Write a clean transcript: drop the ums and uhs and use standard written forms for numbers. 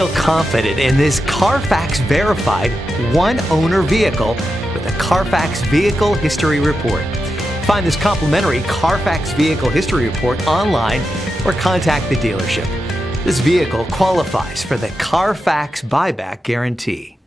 Feel confident in this CARFAX verified one-owner vehicle with a CARFAX Vehicle History Report. Find this complimentary CARFAX Vehicle History Report online or contact the dealership. This vehicle qualifies for the CARFAX Buyback Guarantee.